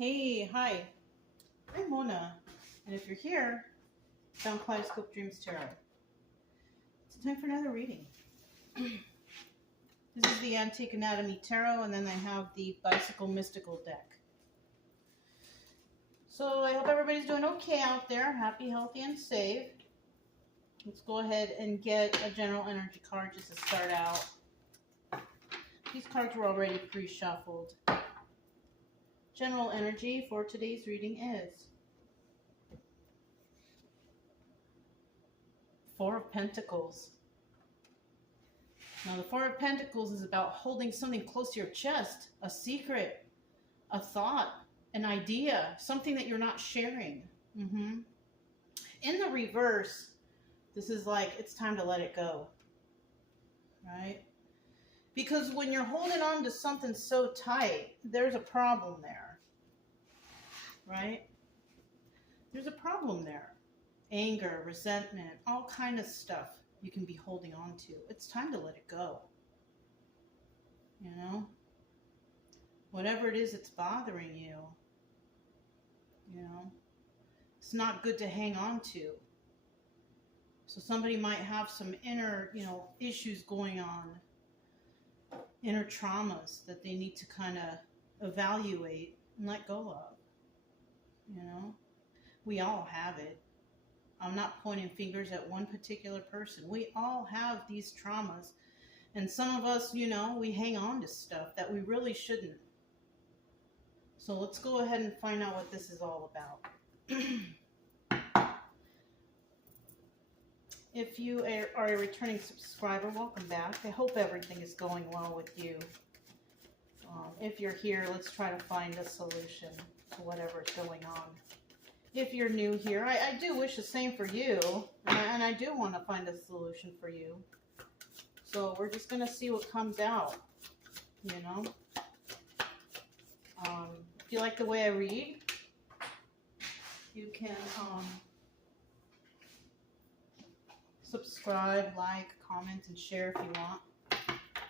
Hey, hi, I'm Mona, and if you're here, found Kaleidoscope Dreams Tarot. It's time for another reading. This is the Antique Anatomy Tarot, and then I have the Bicycle Mystical deck. So I hope everybody's doing okay out there, happy, healthy, and safe. Let's go ahead and get a general energy card just to start out. These cards were already pre-shuffled. General energy for today's reading is Four of Pentacles. Now the Four of Pentacles is about holding something close to your chest, a secret, a thought, an idea, something that you're not sharing. In the reverse, this is like it's time to let it go, right? Because when you're holding on to something so tight, there's a problem there, right? There's a problem there. Anger, resentment, all kind of stuff you can be holding on to. It's time to let it go. You know? Whatever it is that's bothering you, you know, it's not good to hang on to. So somebody might have some inner, issues going on, inner traumas that they need to kind of evaluate and let go of. You know? We all have it. I'm not pointing fingers at one particular person. We all have these traumas. And some of us, we hang on to stuff that we really shouldn't. So let's go ahead and find out what this is all about. If you are a returning subscriber, welcome back. I hope everything is going well with you. If you're here, let's try to find a solution to whatever is going on. If you're new here, I do wish the same for you, and I do want to find a solution for you. So we're just going to see what comes out, If you like the way I read, you can subscribe, like, comment, and share if you want.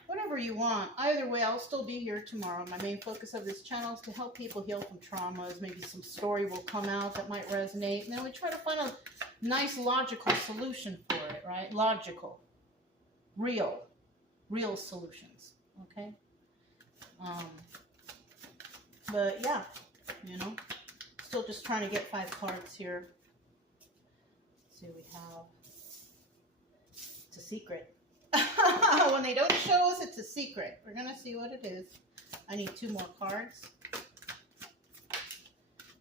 Whatever you want. Either way, I'll still be here tomorrow. My main focus of this channel is to help people heal from traumas. Maybe some story will come out that might resonate. And then we try to find a nice logical solution for it, right? Logical. Real solutions, okay? But yeah, still just trying to get 5 cards here. Let's see what we have. It's a secret. When they don't show us, it's a secret. We're going to see what it is. I need 2 more cards.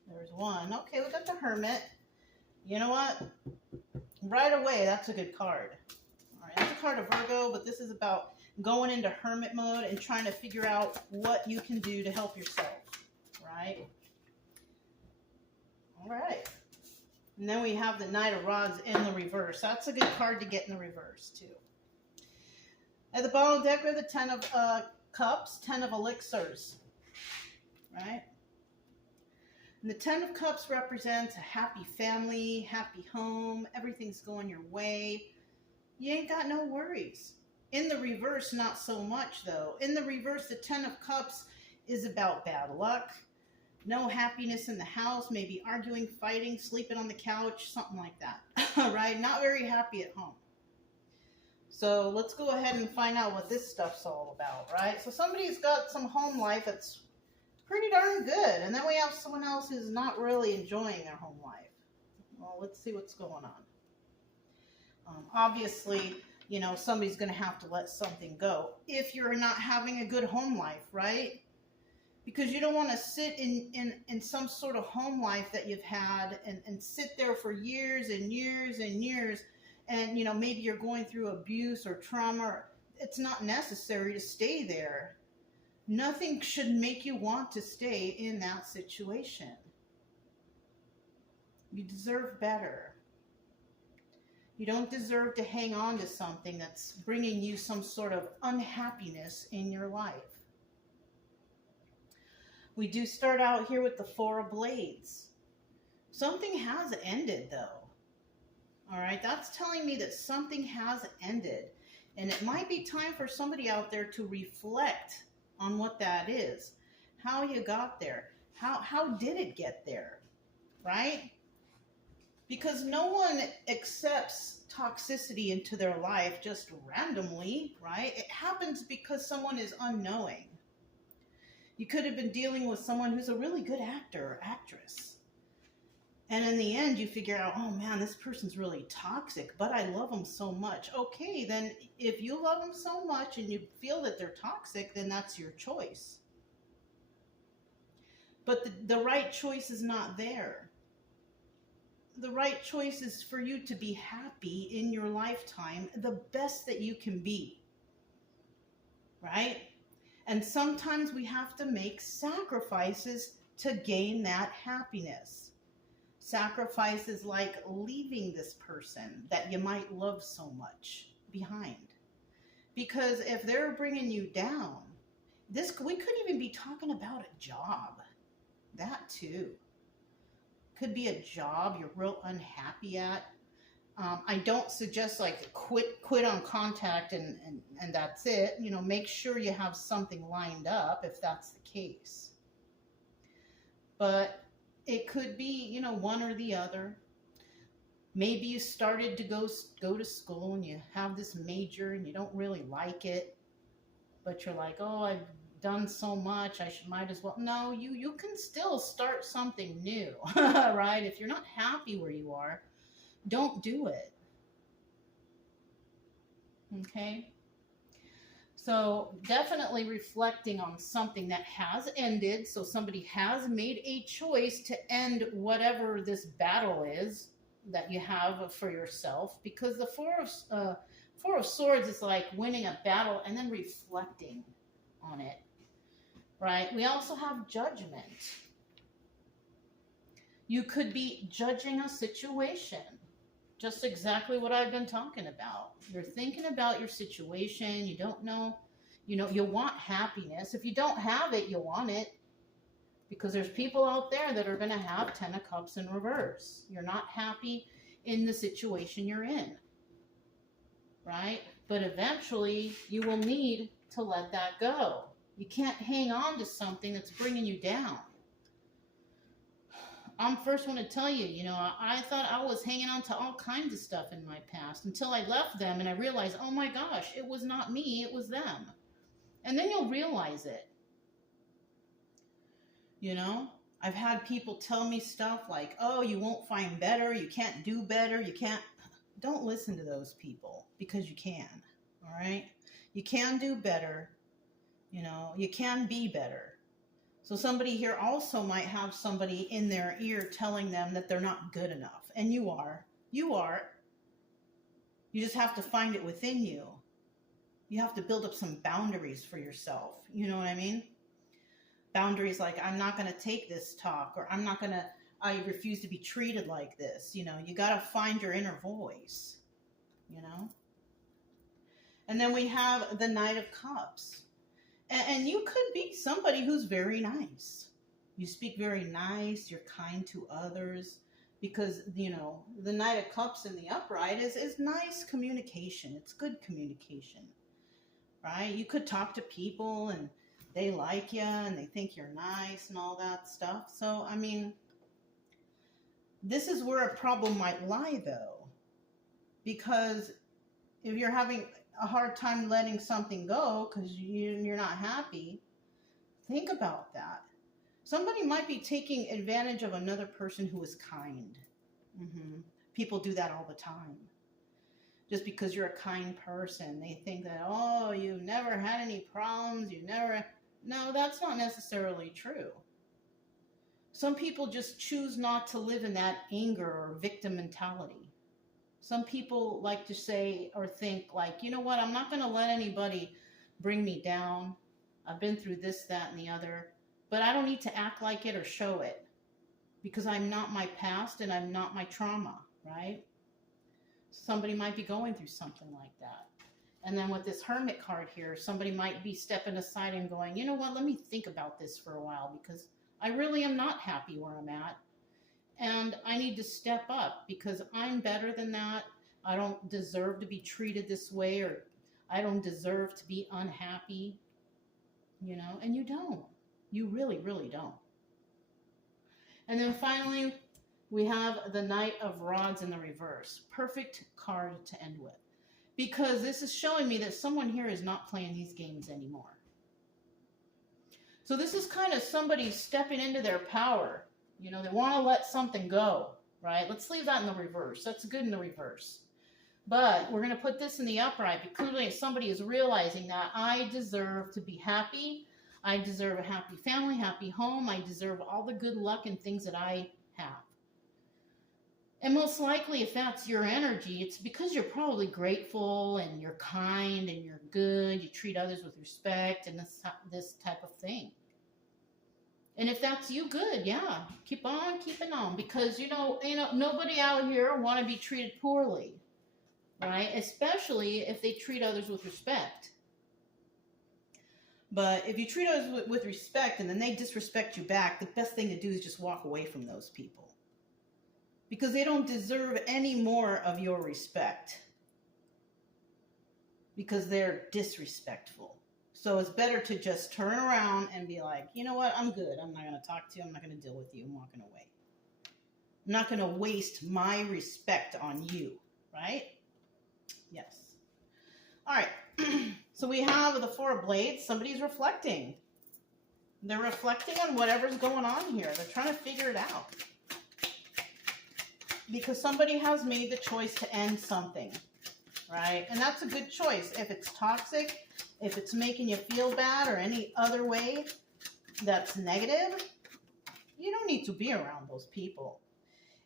There's one. Okay, we got the Hermit. You know what? Right away, that's a good card. All right, that's a card of Virgo, but this is about going into hermit mode and trying to figure out what you can do to help yourself, right? All right. And then we have the Knight of Rods in the reverse. That's a good card to get in the reverse, too. At the bottom of the deck, we have the 10 of Cups, 10 of Elixirs, right? And the 10 of Cups represents a happy family, happy home, everything's going your way. You ain't got no worries. In the reverse, not so much, though. In the reverse, the 10 of Cups is about bad luck, no happiness in the house, maybe arguing, fighting, sleeping on the couch, something like that, right? Not very happy at home. So let's go ahead and find out what this stuff's all about, right? So somebody's got some home life that's pretty darn good. And then we have someone else who's not really enjoying their home life. Well, let's see what's going on. Obviously, somebody's going to have to let something go if you're not having a good home life, right? Because you don't want to sit in some sort of home life that you've had and sit there for years and years and years. And, maybe you're going through abuse or trauma. It's not necessary to stay there. Nothing should make you want to stay in that situation. You deserve better. You don't deserve to hang on to something that's bringing you some sort of unhappiness in your life. We do start out here with the 4 of Blades. Something has ended, though. All right, that's telling me that something has ended. And it might be time for somebody out there to reflect on what that is, how you got there, How did it get there, right? Because no one accepts toxicity into their life just randomly, right? It happens because someone is unknowing. You could have been dealing with someone who's a really good actor or actress. And in the end, you figure out, oh man, this person's really toxic, but I love them so much. Okay, then if you love them so much and you feel that they're toxic, then that's your choice. But the right choice is not there. The right choice is for you to be happy in your lifetime, the best that you can be, right? And sometimes we have to make sacrifices to gain that happiness. Sacrifices like leaving this person that you might love so much behind. Because if they're bringing you down, we could even be talking about a job. That too. Could be a job you're real unhappy at. I don't suggest like quit on contact and that's it. You know, make sure you have something lined up if that's the case. But it could be, you know, one or the other. Maybe you started to go to school and you have this major and you don't really like it, but you're like, oh, I've done so much, might as well. No, you can still start something new, right? If you're not happy where you are, don't do it. Okay? So definitely reflecting on something that has ended. So somebody has made a choice to end whatever this battle is that you have for yourself. Because the Four of Swords is like winning a battle and then reflecting on it, right? We also have judgment. You could be judging a situation. Just exactly what I've been talking about. You're thinking about your situation. You don't know, you want happiness. If you don't have it, you want it. Because there's people out there that are going to have 10 of Cups in reverse. You're not happy in the situation you're in. Right? But eventually, you will need to let that go. You can't hang on to something that's bringing you down. I'm the first one to tell you, I thought I was hanging on to all kinds of stuff in my past until I left them and I realized, oh my gosh, it was not me, it was them. And then you'll realize it. I've had people tell me stuff like, oh, you won't find better, you can't do better, you can't. Don't listen to those people because you can, all right? You can do better, you can be better. So somebody here also might have somebody in their ear telling them that they're not good enough. And you are. You are. You just have to find it within you. You have to build up some boundaries for yourself. You know what I mean? Boundaries like, I'm not going to take this talk, or I refuse to be treated like this. You got to find your inner voice, And then we have the Knight of Cups. And you could be somebody who's very nice. You speak very nice. You're kind to others. Because, the Knight of Cups in the upright is nice communication. It's good communication. Right? You could talk to people and they like you and they think you're nice and all that stuff. So, this is where a problem might lie, though. Because if you're having a hard time letting something go because you're not happy, think about that. Somebody might be taking advantage of another person who is kind. People do that all the time. Just because you're a kind person, they think that, oh, you never had any problems, No, that's not necessarily true. Some people just choose not to live in that anger or victim mentality. Some people like to say or think like, you know what, I'm not going to let anybody bring me down. I've been through this, that, and the other, but I don't need to act like it or show it because I'm not my past and I'm not my trauma, right? Somebody might be going through something like that. And then with this Hermit card here, somebody might be stepping aside and going, you know what, let me think about this for a while because I really am not happy where I'm at. And I need to step up because I'm better than that. I don't deserve to be treated this way, or I don't deserve to be unhappy, and you don't. You really, really don't. And then finally, we have the Knight of Rods in the reverse. Perfect card to end with. Because this is showing me that someone here is not playing these games anymore. So this is kind of somebody stepping into their power. You know, they want to let something go, right? Let's leave that in the reverse. That's good in the reverse. But we're going to put this in the upright because clearly somebody is realizing that I deserve to be happy. I deserve a happy family, happy home. I deserve all the good luck and things that I have. And most likely, if that's your energy, it's because you're probably grateful and you're kind and you're good. You treat others with respect and this type of thing. And if that's you, good, yeah. Keep on keeping on. Because, you know, nobody out here want to be treated poorly. Right? Especially if they treat others with respect. But if you treat others with respect and then they disrespect you back, the best thing to do is just walk away from those people. Because they don't deserve any more of your respect. Because they're disrespectful. So it's better to just turn around and be like, you know what, I'm good. I'm not going to talk to you. I'm not going to deal with you. I'm walking away. I'm not going to waste my respect on you. Right? Yes. All right. So we have the Four of Blades. Somebody's reflecting. They're reflecting on whatever's going on here. They're trying to figure it out. Because somebody has made the choice to end something. Right? And that's a good choice. If it's toxic, if it's making you feel bad or any other way that's negative, you don't need to be around those people.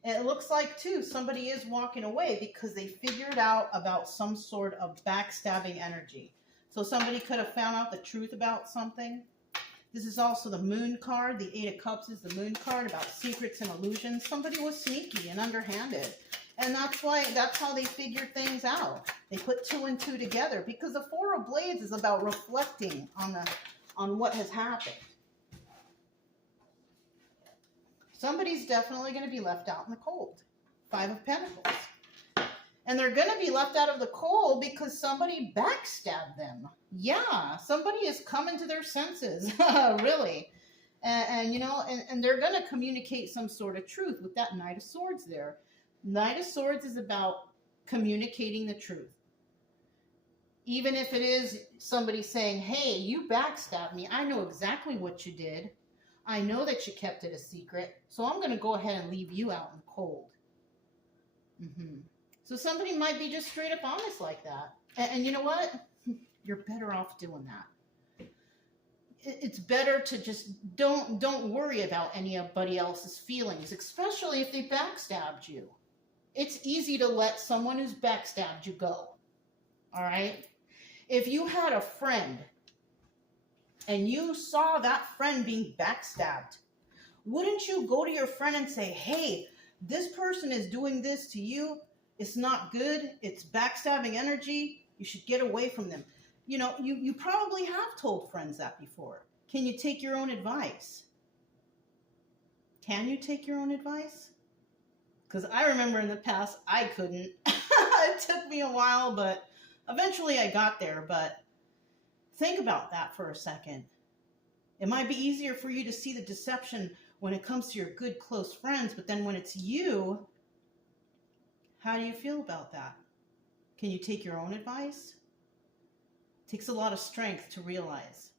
And it looks like, too, somebody is walking away because they figured out about some sort of backstabbing energy. So somebody could have found out the truth about something. This is also the Moon card. The Eight of Cups is the Moon card about secrets and illusions. Somebody was sneaky and underhanded. And that's how they figured things out. They put 2 and 2 together because the Four of Blades is about reflecting on what has happened. Somebody's definitely going to be left out in the cold. 5 of Pentacles. And they're going to be left out of the cold because somebody backstabbed them. Yeah, somebody is coming to their senses, really. And you know, and they're going to communicate some sort of truth with that Knight of Swords there. Knight of Swords is about communicating the truth. Even if it is somebody saying, hey, you backstabbed me. I know exactly what you did. I know that you kept it a secret, so I'm going to go ahead and leave you out in the cold. So somebody might be just straight up honest like that. And you know what? You're better off doing that. It's better to just don't worry about anybody else's feelings, especially if they backstabbed you. It's easy to let someone who's backstabbed you go. All right? If you had a friend and you saw that friend being backstabbed, wouldn't you go to your friend and say, hey, this person is doing this to you. It's not good. It's backstabbing energy. You should get away from them. You know, you probably have told friends that before. Can you take your own advice? Can you take your own advice? Because I remember in the past, I couldn't. It took me a while, but eventually I got there. But think about that for a second. It might be easier for you to see the deception when it comes to your good, close friends, but then when it's you, how do you feel about that? Can you take your own advice? It takes a lot of strength to realize.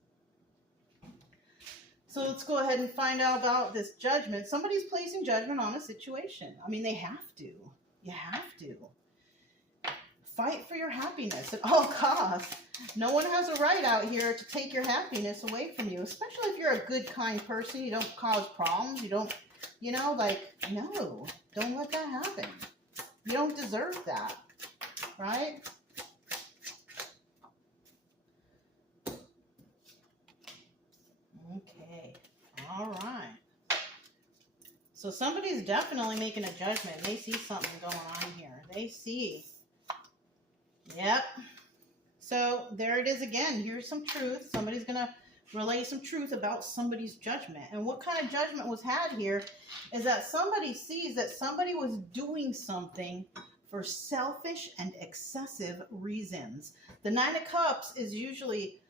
So let's go ahead and find out about this judgment. Somebody's placing judgment on a situation. I mean, they have to. You have to. Fight for your happiness at all costs. No one has a right out here to take your happiness away from you, especially if you're a good, kind person. You don't cause problems. You don't, you know, like, no, don't let that happen. You don't deserve that, right? Okay, all right. So somebody's definitely making a judgment. They see something going on here. They see. Yep. So there it is again. Here's some truth. Somebody's going to relay some truth about somebody's judgment. And what kind of judgment was had here is that somebody sees that somebody was doing something for selfish and excessive reasons. The Nine of Cups is usually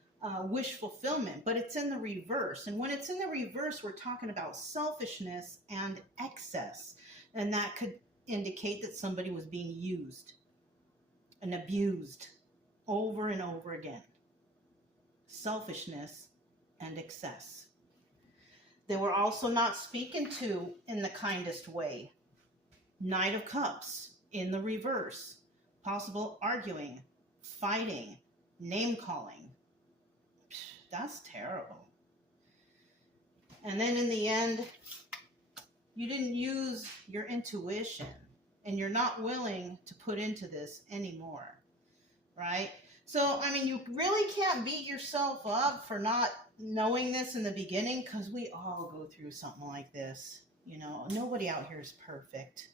wish fulfillment, but it's in the reverse. And when it's in the reverse, we're talking about selfishness and excess. And that could indicate that somebody was being used and abused over and over again. Selfishness and excess. They were also not speaking to in the kindest way. Knight of Cups in the reverse. Possible arguing, fighting, name calling. That's terrible. And then in the end, you didn't use your intuition and you're not willing to put into this anymore, right? So, I mean, you really can't beat yourself up for not knowing this in the beginning, because we all go through something like this. You know, nobody out here is perfect.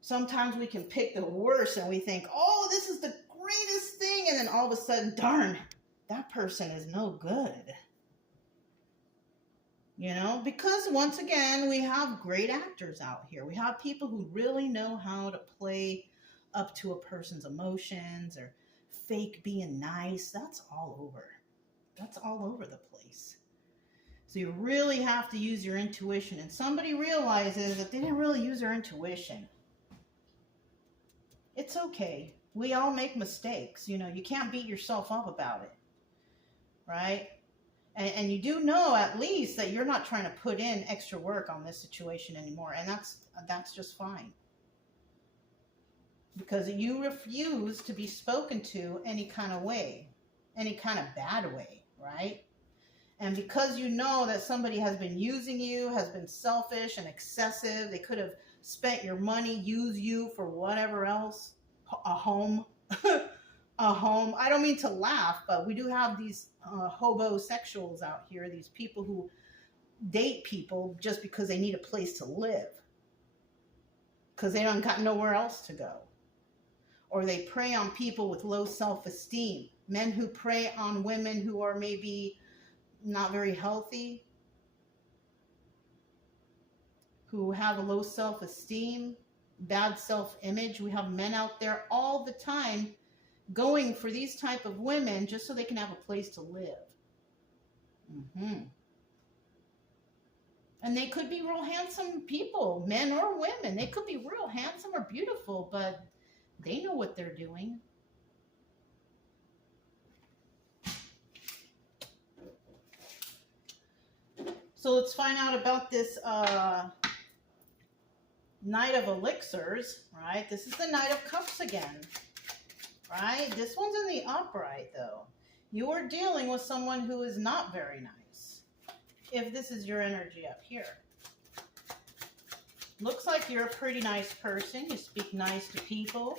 Sometimes we can pick the worst and we think, oh, this is the greatest thing. And then all of a sudden, darn, that person is no good. You know, because once again, we have great actors out here. We have people who really know how to play up to a person's emotions or fake being nice. That's all over. That's all over the place. So you really have to use your intuition. And somebody realizes that they didn't really use their intuition. It's okay. We all make mistakes. You know, you can't beat yourself up about it. Right? And you do know at least that you're not trying to put in extra work on this situation anymore. And that's just fine. Because you refuse to be spoken to any kind of way, any kind of bad way, right? And because you know that somebody has been using you, has been selfish and excessive, they could have spent your money, used you for whatever else, a home, a home. I don't mean to laugh, but we do have these hobosexuals out here, these people who date people just because they need a place to live, because they don't got nowhere else to go. Or they prey on people with low self-esteem. Men who prey on women who are maybe not very healthy, who have a low self-esteem, bad self-image. We have men out there all the time going for these type of women just so they can have a place to live. And they could be real handsome people, men or women. They could be real handsome or beautiful, but they know what they're doing. So let's find out about this Knight of Elixirs, right? This is the Knight of Cups again, right? This one's in the upright, though. You are dealing with someone who is not very nice, if this is your energy up here. Looks like you're a pretty nice person. You speak nice to people.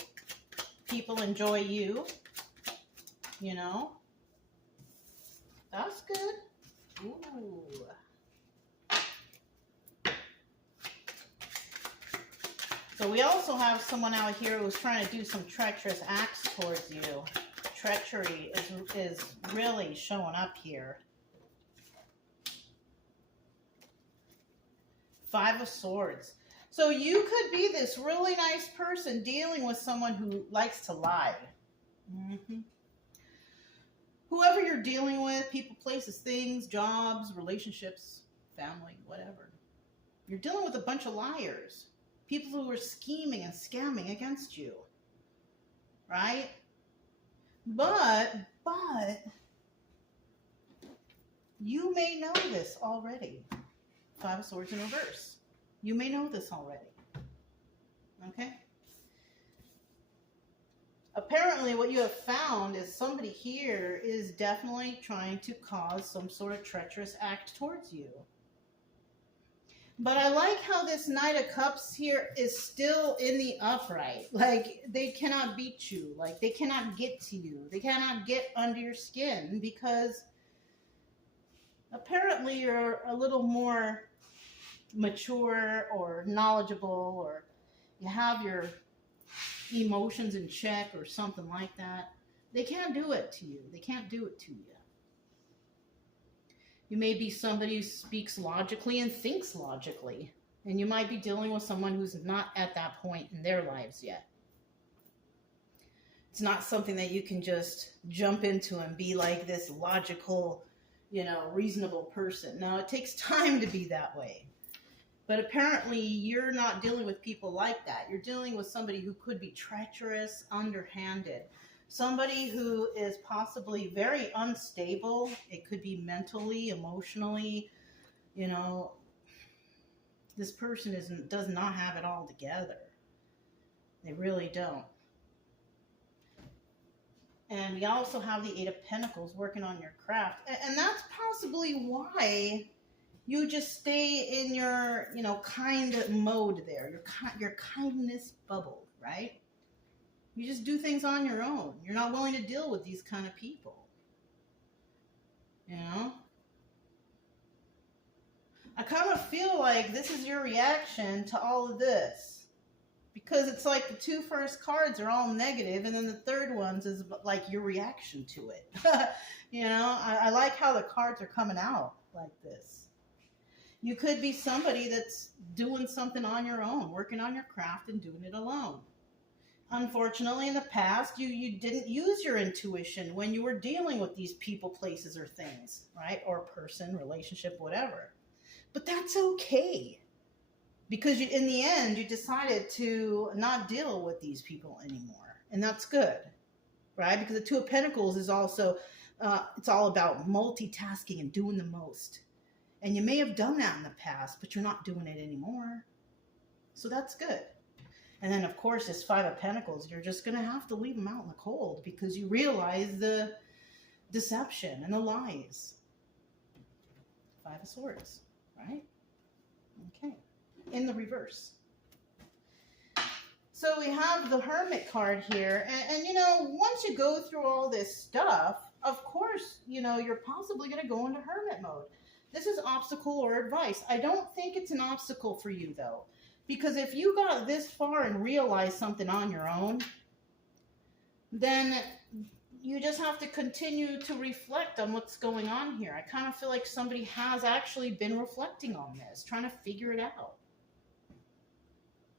People enjoy you. You know? That's good. Ooh. So we also have someone out here who's trying to do some treacherous acts towards you. Treachery is really showing up here. Five of Swords. So you could be this really nice person dealing with someone who likes to lie. Whoever you're dealing with, people, places, things, jobs, relationships, family, whatever. You're dealing with a bunch of liars. People who are scheming and scamming against you. Right? But you may know this already. Five of Swords in reverse. You may know this already. Okay? Apparently what you have found is somebody here is definitely trying to cause some sort of treacherous act towards you. But I like how this Knight of Cups here is still in the upright. Like, they cannot beat you. Like, they cannot get to you. They cannot get under your skin because apparently you're a little more mature or knowledgeable, or you have your emotions in check or something like that. They can't do it to you. They can't do it to you. You may be somebody who speaks logically and thinks logically, and you might be dealing with someone who's not at that point in their lives yet. It's not something that you can just jump into and be like this logical, reasonable person. No, it takes time to be that way. But apparently you're not dealing with people like that. You're dealing with somebody who could be treacherous, underhanded. Somebody who is possibly very unstable. It could be mentally, emotionally, this person does not have it all together. They really don't. And we also have the Eight of Pentacles working on your craft. And that's possibly why you just stay in your, kind mode there, your kindness bubble, right? You just do things on your own. You're not willing to deal with these kind of people. I kind of feel like this is your reaction to all of this. Because it's like the two first cards are all negative, and then the third ones is like your reaction to it. I like how the cards are coming out like this. You could be somebody that's doing something on your own, working on your craft and doing it alone. Unfortunately, in the past, you didn't use your intuition when you were dealing with these people, places, or things, right? Or person, relationship, whatever. But that's okay. Because in the end, you decided to not deal with these people anymore. And that's good, right? Because the Two of Pentacles is also, it's all about multitasking and doing the most. And you may have done that in the past, but you're not doing it anymore. So that's good. And then, of course, this Five of Pentacles, you're just going to have to leave them out in the cold because you realize the deception and the lies. Five of Swords, right? Okay. In the reverse. So we have the Hermit card here. And once you go through all this stuff, of course, you're possibly going to go into hermit mode. This is obstacle or advice. I don't think it's an obstacle for you, though. Because if you got this far and realized something on your own, then you just have to continue to reflect on what's going on here. I kind of feel like somebody has actually been reflecting on this, trying to figure it out.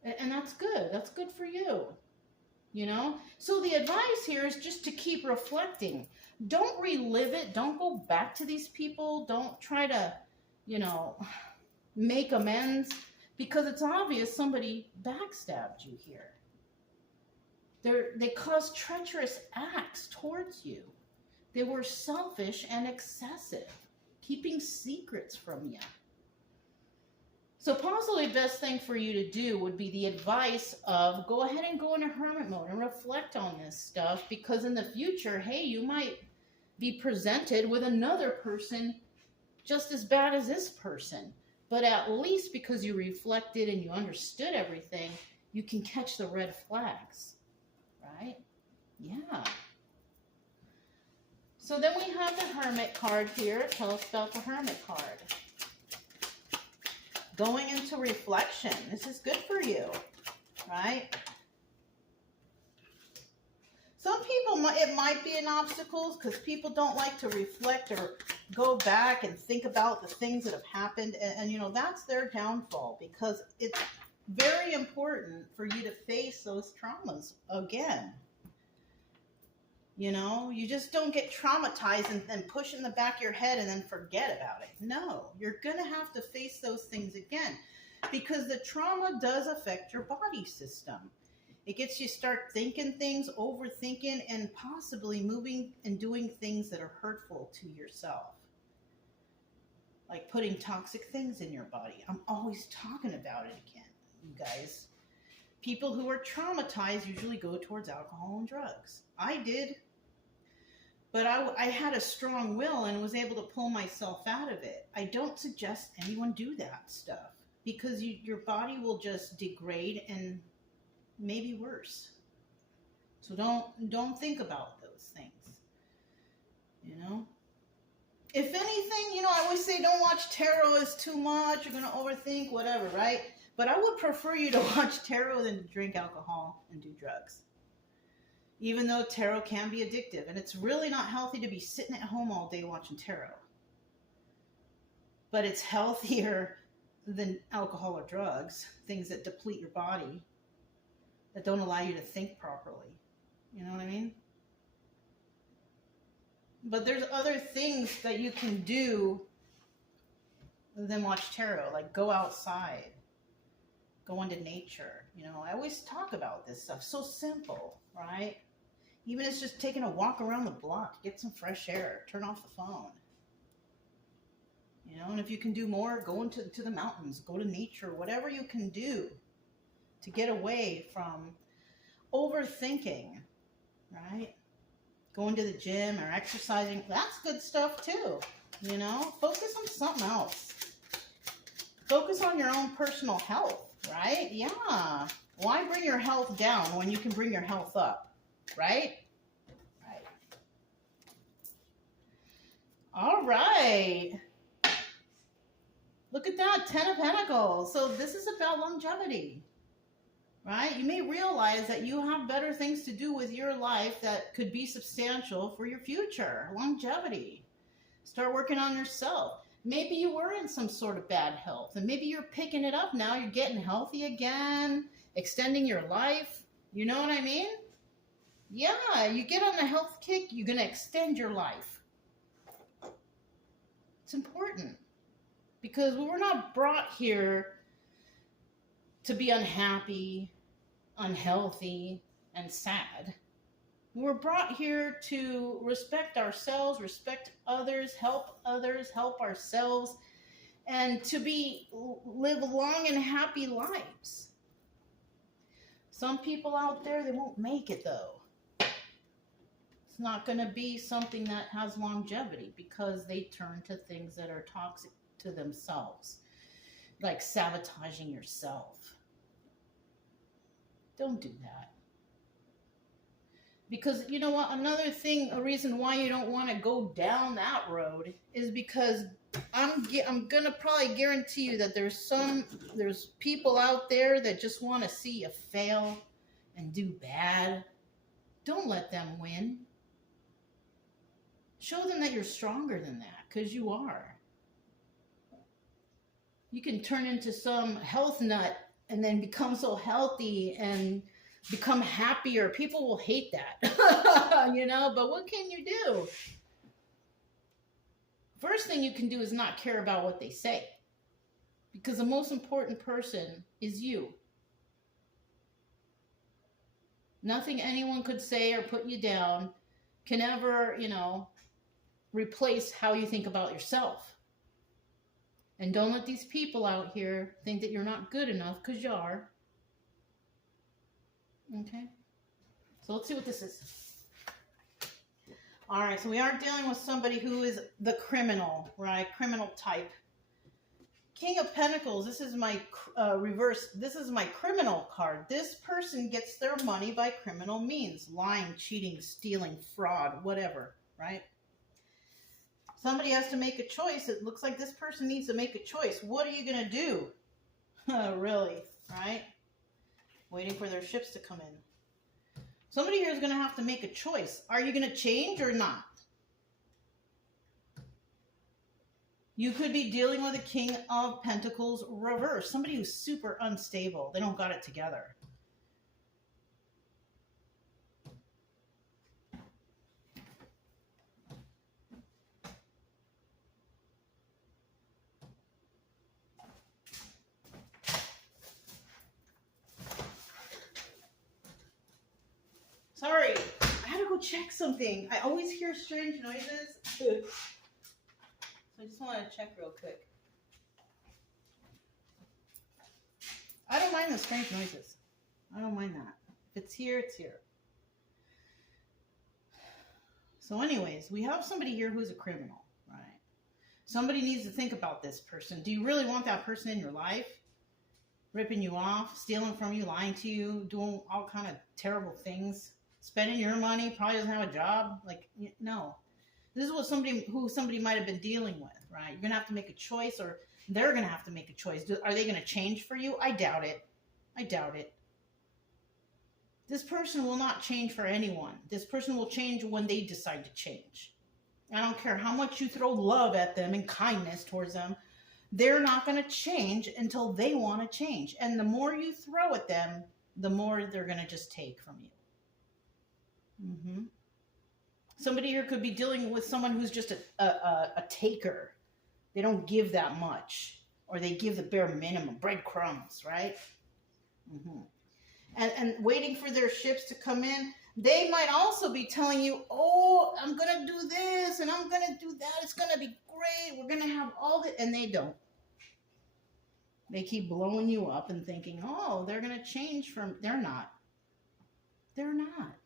And that's good. That's good for you. So the advice here is just to keep reflecting. Don't relive it. Don't go back to these people. Don't try to, make amends, because it's obvious somebody backstabbed you here. They caused treacherous acts towards you. They were selfish and excessive, keeping secrets from you. So possibly the best thing for you to do would be the advice of go ahead and go into hermit mode and reflect on this stuff, because in the future, hey, you might be presented with another person just as bad as this person. But at least because you reflected and you understood everything, you can catch the red flags, right? Yeah. So then we have the Hermit card here. Tell us about the Hermit card. Going into reflection. This is good for you, right? Some people, it might be an obstacle because people don't like to reflect or go back and think about the things that have happened. And that's their downfall, because it's very important for you to face those traumas again. You just don't get traumatized and then push it in the back of your head and then forget about it. No, you're going to have to face those things again, because the trauma does affect your body system. It gets you start thinking things, overthinking, and possibly moving and doing things that are hurtful to yourself. Like putting toxic things in your body. I'm always talking about it again, you guys. People who are traumatized usually go towards alcohol and drugs. I did. But I had a strong will and was able to pull myself out of it. I don't suggest anyone do that stuff, because your body will just degrade and maybe worse. So don't think about those things. If anything, I always say don't watch tarot, it's too much, you're going to overthink, whatever, right? But I would prefer you to watch tarot than to drink alcohol and do drugs. Even though tarot can be addictive, and it's really not healthy to be sitting at home all day watching tarot. But it's healthier than alcohol or drugs, things that deplete your body, that don't allow you to think properly. You know what I mean? But there's other things that you can do than watch tarot, like go outside, go into nature. You know, I always talk about this stuff. So simple, right? Even if it's just taking a walk around the block, get some fresh air, turn off the phone. You know, and if you can do more, go into the mountains, go to nature, whatever you can do to get away from overthinking, right? Going to the gym or exercising, that's good stuff too. You know, focus on something else. Focus on your own personal health, right? Yeah. Why bring your health down when you can bring your health up, right? Right. All right. Look at that, 10 of Pentacles. So this is about longevity, right? You may realize that you have better things to do with your life that could be substantial for your future. Longevity. Start working on yourself. Maybe you were in some sort of bad health, and maybe you're picking it up now. You're getting healthy again, extending your life. You know what I mean? Yeah, you get on a health kick, you're going to extend your life. It's important. Because we're not brought here to be unhappy, unhealthy, and sad. We're brought here to respect ourselves, respect others, help ourselves, and to live long and happy lives. Some people out there, they won't make it though. It's not going to be something that has longevity because they turn to things that are toxic to themselves, like sabotaging yourself. Don't do that. Because you know what, another thing, a reason why you don't want to go down that road is because I'm gonna probably guarantee you that there's people out there that just want to see you fail and do bad. Don't let them win. Show them that you're stronger than that, because you are. You can turn into some health nut and then become so healthy and become happier. People will hate that, you know, but what can you do? First thing you can do is not care about what they say, because the most important person is you. Nothing anyone could say or put you down can ever, you know, replace how you think about yourself. And don't let these people out here think that you're not good enough, because you are. Okay? So let's see what this is. All right, so we are dealing with somebody who is the criminal, right? Criminal type. King of Pentacles, this is my reverse. This is my criminal card. This person gets their money by criminal means. Lying, cheating, stealing, fraud, whatever, right? Somebody has to make a choice. It looks like this person needs to make a choice. What are you going to do? Really, right? Waiting for their ships to come in. Somebody here is going to have to make a choice. Are you going to change or not? You could be dealing with a King of Pentacles reverse. Somebody who's super unstable. They don't got it together. Sorry, I had to go check something. I always hear strange noises. So I just want to check real quick. I don't mind the strange noises. I don't mind that. If it's here, it's here. So anyways, we have somebody here who's a criminal, right? Somebody needs to think about this person. Do you really want that person in your life? Ripping you off, stealing from you, lying to you, doing all kind of terrible things, spending your money, probably doesn't have a job. Like, no. This is what somebody might have been dealing with, right? You're going to have to make a choice, or they're going to have to make a choice. Are they going to change for you? I doubt it. I doubt it. This person will not change for anyone. This person will change when they decide to change. I don't care how much you throw love at them and kindness towards them. They're not going to change until they want to change. And the more you throw at them, the more they're going to just take from you. Mm-hmm. Somebody here could be dealing with someone who's just a taker. They don't give that much, or they give the bare minimum, breadcrumbs, right? Mm-hmm. And waiting for their ships to come in. They might also be telling you, oh, I'm going to do this and I'm going to do that. It's going to be great. We're going to have all the, and they don't. They keep blowing you up and thinking, oh, they're going to change from, they're not. They're not.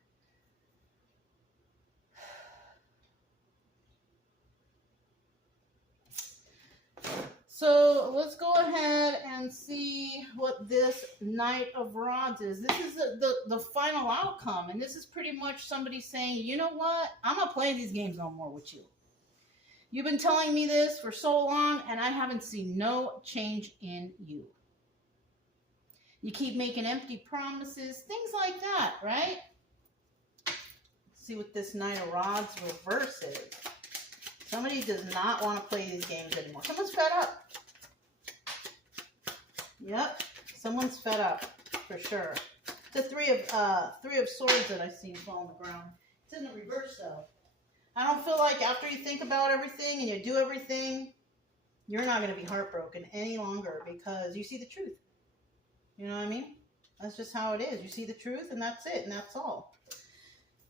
So let's go ahead and see what this Knight of Rods is. This is the final outcome. And this is pretty much somebody saying, you know what? I'm not playing these games no more with you. You've been telling me this for so long, and I haven't seen no change in you. You keep making empty promises, things like that, right? Let's see what this Knight of Rods reverse is. Somebody does not want to play these games anymore. Someone's fed up. Yep, someone's fed up for sure. The three of swords that I seen fall on the ground. It's in the reverse though. I don't feel like after you think about everything and you do everything, you're not going to be heartbroken any longer because you see the truth. You know what I mean? That's just how it is. You see the truth and that's it and that's all.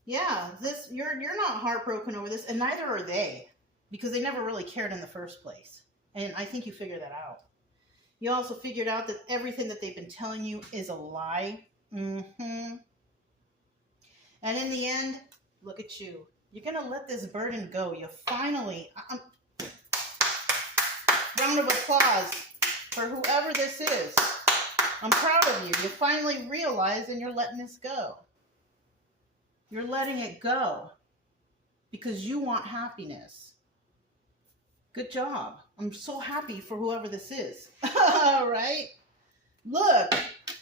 Yeah, this you're not heartbroken over this, and neither are they. Because they never really cared in the first place. And I think you figured that out. You also figured out that everything that they've been telling you is a lie. Mm-hmm. And in the end, look at you. You're going to let this burden go. You finally... round of applause for whoever this is. I'm proud of you. You finally realize and you're letting this go. You're letting it go. Because you want happiness. Good job. I'm so happy for whoever this is. All right? Look,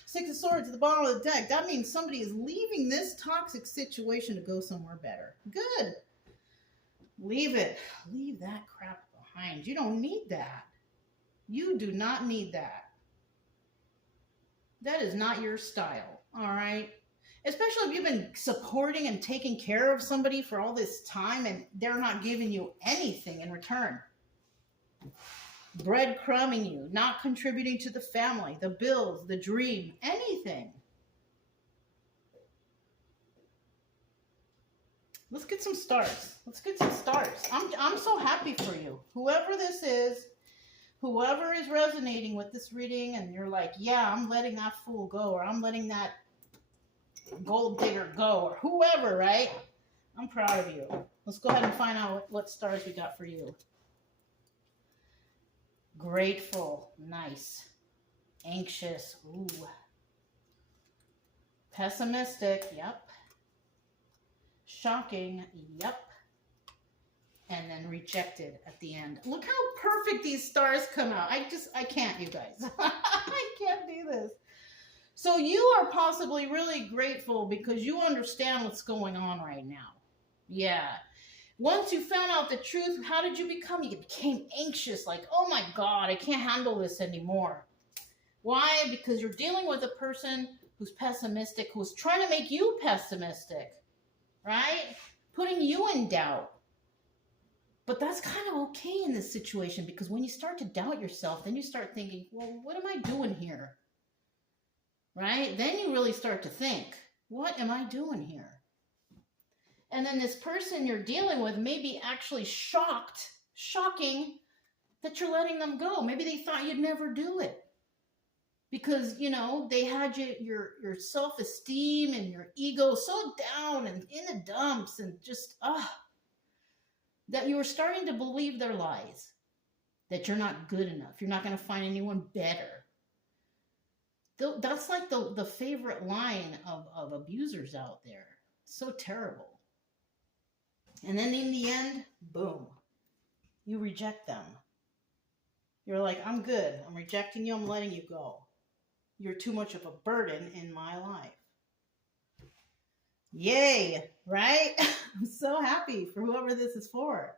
Six of Swords at the bottom of the deck. That means somebody is leaving this toxic situation to go somewhere better. Good. Leave it. Leave that crap behind. You don't need that. You do not need that. That is not your style. All right? Especially if you've been supporting and taking care of somebody for all this time and they're not giving you anything in return. Breadcrumbing you, not contributing to the family, the bills, the dream, anything. Let's get some stars. Let's get some stars. I'm so happy for you. Whoever this is, whoever is resonating with this reading and you're like, yeah, I'm letting that fool go, or I'm letting that gold digger go, or whoever, right? I'm proud of you. Let's go ahead and find out what stars we got for you. Grateful, nice. Anxious, ooh. Pessimistic, yep. Shocking, yep. And then rejected at the end. Look how perfect these stars come out. I can't, you guys. I can't do this. So you are possibly really grateful because you understand what's going on right now. Yeah. Once you found out the truth, how did you become? You became anxious, like, oh my God, I can't handle this anymore. Why? Because you're dealing with a person who's pessimistic, who's trying to make you pessimistic, right? Putting you in doubt. But that's kind of okay in this situation because when you start to doubt yourself, then you start thinking, well, what am I doing here? Right? Then you really start to think, what am I doing here? And then this person you're dealing with may be actually shocking that you're letting them go. Maybe they thought you'd never do it. Because, you know, they had your self-esteem and your ego so down and in the dumps and just, that you were starting to believe their lies. That you're not good enough. You're not going to find anyone better. That's like the favorite line of abusers out there. So terrible. And then in the end, boom, you reject them. You're like, I'm good. I'm rejecting you. I'm letting you go. You're too much of a burden in my life. Yay, right? I'm so happy for whoever this is for.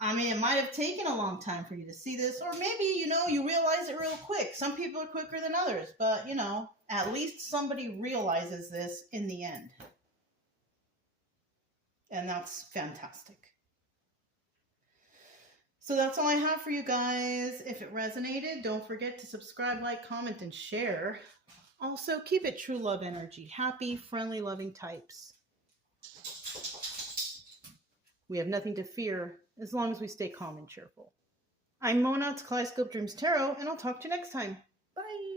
I mean, it might have taken a long time for you to see this, or maybe, you know, you realize it real quick. Some people are quicker than others, but, you know, at least somebody realizes this in the end. And that's fantastic. So that's all I have for you guys. If it resonated, don't forget to subscribe, like, comment, and share. Also, keep it true love energy. Happy, friendly, loving types. We have nothing to fear as long as we stay calm and cheerful. I'm Mona, it's Kaleidoscope Dreams Tarot, and I'll talk to you next time. Bye.